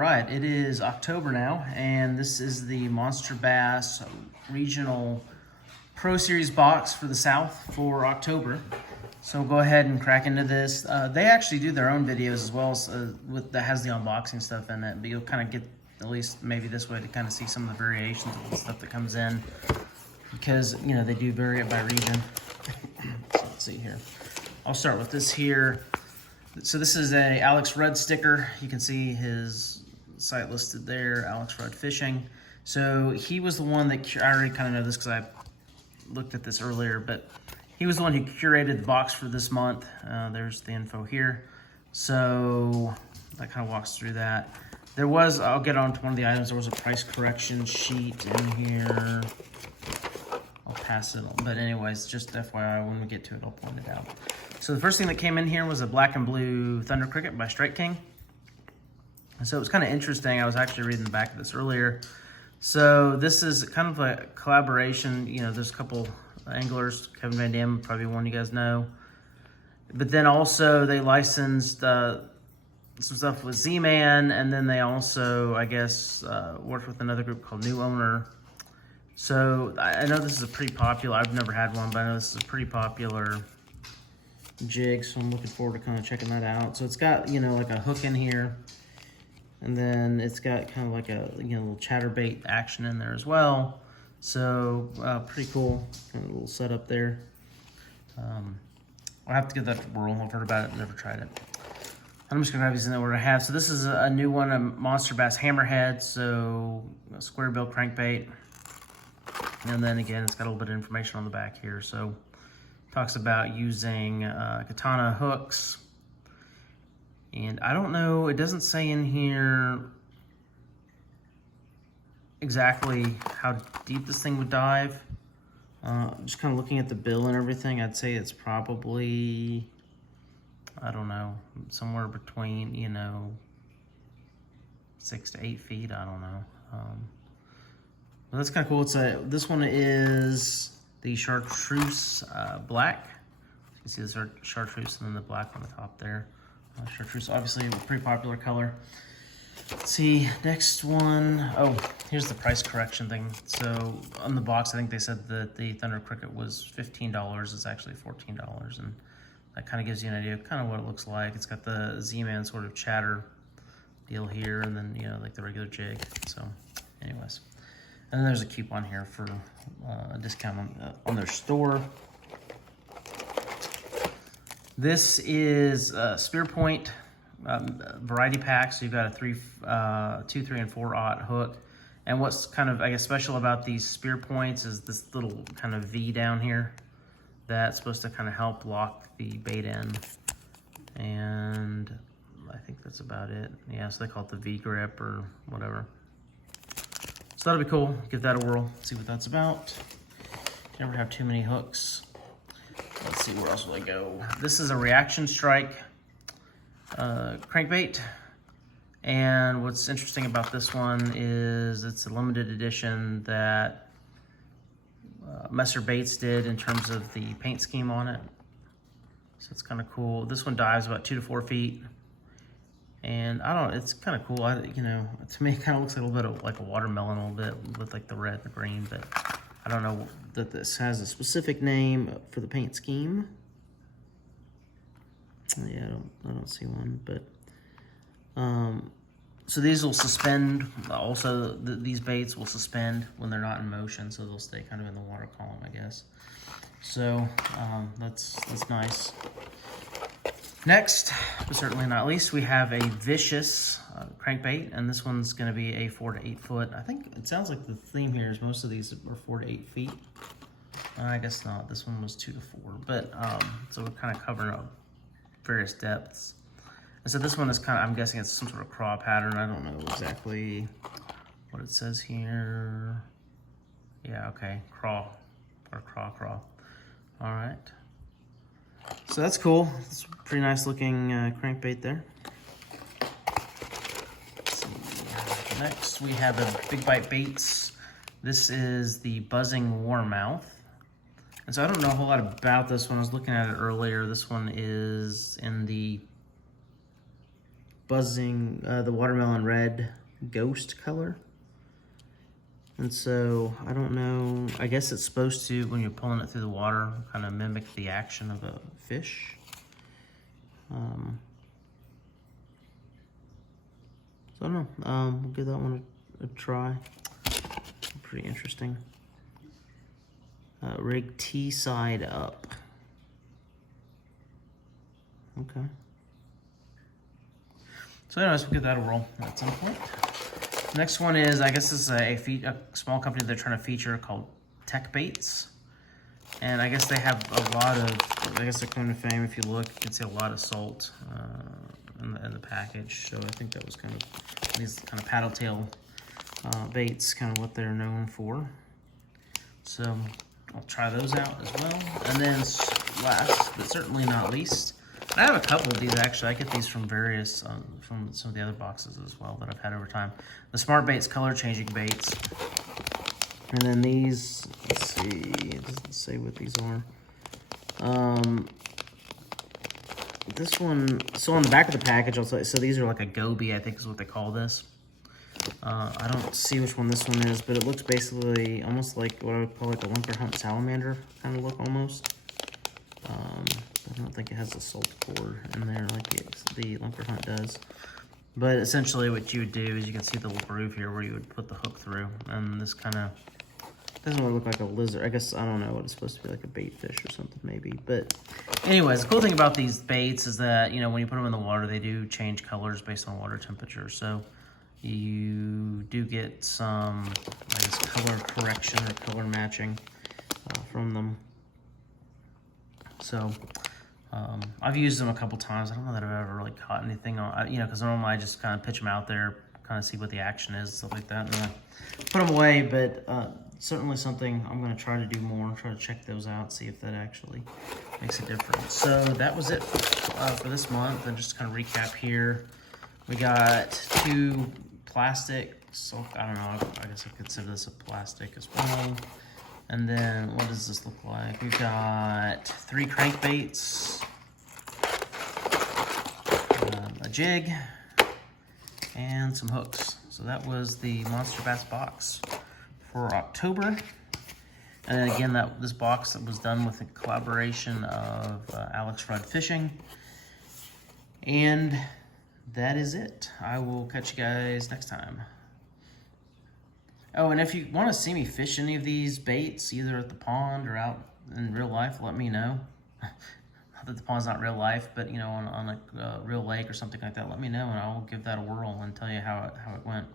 right, it is October now, and this is the MonsterBass Regional Pro Series box for the South for October. So we'll go ahead and crack into this. They actually do their own videos as well, that has the unboxing stuff in it, but you'll kind of get, at least maybe this way, to kind of see some of the variations of the stuff that comes in, because, you know, they do vary it by region. So let's see here. I'll start with this here. So this is a Alex Rudd sticker. You can see his site listed there, Alex Rudd Fishing. So he was the one that, I already kind of know this because I looked at this earlier, but he was the one who curated the box for this month. There's the info here. So that kind of walks through that. There was, I'll get on to one of the items, there was a price correction sheet in here. I'll pass it on, but anyways, just FYI, when we get to it, I'll point it out. So the first thing that came in here was a black and blue Thunder Cricket by Strike King. And so it was kind of interesting. I was actually reading the back of this earlier. So this is kind of a collaboration. You know, there's a couple anglers, Kevin Van Dam, probably one you guys know. But then also they licensed some stuff with Z-Man, and then they also, I guess, worked with another group called New Owner. So I know this is a pretty popular, I've never had one, but I know this is a pretty popular jig, so I'm looking forward to kind of checking that out. So it's got, you know, like a hook in here, and then it's got kind of like a, you know, little chatterbait action in there as well. So pretty cool, kind of a little setup there. I'll have to get that to whirl. I've heard about it, never tried it. I'm just gonna grab these in the order I have. So this is a new one, a MonsterBass Hammerhead, so a square bill crankbait. And then again, it's got a little bit of information on the back here. So talks about using katana hooks. And I don't know, it doesn't say in here exactly how deep this thing would dive. Just kind of looking at the bill and everything, I'd say it's probably, I don't know, somewhere between, you know, 6 to 8 feet, I don't know. Well, that's kind of cool. This one is the chartreuse black. You can see the chartreuse and then the black on the top there. Chartreuse, obviously a pretty popular color. Let's see, next one. Oh, here's the price correction thing. So on the box, I think they said that the Thunder Cricket was $15. It's actually $14, and that kind of gives you an idea of kind of what it looks like. It's got the Z-Man sort of chatter deal here, and then, you know, like the regular jig. So anyways. And then there's a coupon here for a discount on their store. This is a Spear Point variety pack. So you've got a 2, 3, and 4/0 hook. And what's kind of, I guess, special about these Spear Points is this little kind of V down here that's supposed to kind of help lock the bait in. And I think that's about it. Yeah, so they call it the V grip or whatever. So that'll be cool. Give that a whirl, see what that's about. Never have too many hooks. Let's see, where else will I go? This is a Reaction Strike crankbait. And what's interesting about this one is it's a limited edition that Messer Baits did in terms of the paint scheme on it. So it's kind of cool. This one dives about 2 to 4 feet. And I don't know, it's kind of cool. You know, to me, it kind of looks like a little bit of like a watermelon, a little bit with like the red and the green, but I don't know that this has a specific name for the paint scheme. Yeah, I don't see one, but so these will suspend. Also, these baits will suspend when they're not in motion, so they'll stay kind of in the water column, I guess. So that's nice. Next, but certainly not least, we have a Vicious crankbait, and this one's going to be a 4 to 8 foot. I think it sounds like the theme here is most of these are 4 to 8 feet. I guess not. This one was 2 to 4, but so we're kind of covering up various depths. And so this one is kind of, I'm guessing it's some sort of craw pattern. I don't know exactly what it says here. Yeah, okay, craw or craw. All right. So that's cool. It's a pretty nice looking crankbait there. Let's see. Next we have a Big Bite Baits. This is the Buzzing Warmouth. And so I don't know a whole lot about this one. I was looking at it earlier. This one is in the buzzing, the watermelon red ghost color. And so, I don't know, I guess it's supposed to, when you're pulling it through the water, kind of mimic the action of a fish. So I don't know, we'll give that one a try. Pretty interesting. Rig T side up. Okay. So anyways, we'll give that a roll at some point. Next one is, I guess this is a small company they're trying to feature called Tech Baits. And I guess they have a lot of, I guess, a claim to fame. If you look, you can see a lot of salt in the package. So I think that was kind of, these kind of paddle tail baits, kind of what they're known for. So I'll try those out as well. And then last, but certainly not least, I have a couple of these actually. I get these from various, from some of the other boxes as well that I've had over time. The Smart Baits color changing baits. And then these, let's see, it doesn't say what these are. This one, so on the back of the package, also, so these are like a goby, I think is what they call this. I don't see which one this one is, but it looks basically almost like what I would call like a Lunker Hunt salamander kind of look almost. I don't think it has a salt core in there like the Lunker Hunt does. But essentially what you would do is you can see the little groove here where you would put the hook through. And this kind of doesn't really look like a lizard. I guess, I don't know what it's supposed to be, like a bait fish or something maybe. But anyways, the cool thing about these baits is that, you know, when you put them in the water, they do change colors based on water temperature. So you do get some, I guess, color correction or color matching from them. So I've used them a couple times. I don't know that I've ever really caught anything on, you know, because normally I just kind of pitch them out there, kind of see what the action is, stuff like that, and then I put them away. But certainly something I'm going to try to do more, try to check those out, see if that actually makes a difference. So that was it for this month. And just to kind of recap here, we got 2 plastic, so I don't know, I guess I consider this a plastic as well. And then what does this look like? We've got 3 crankbaits, a jig, and some hooks. So that was the MonsterBass box for October. And then again, this box was done with a collaboration of Alex Rudd Fishing. And that is it. I will catch you guys next time. Oh, and if you want to see me fish any of these baits, either at the pond or out in real life, let me know. Not that the pond's not real life, but, you know, on a real lake or something like that, let me know, and I'll give that a whirl and tell you how it went.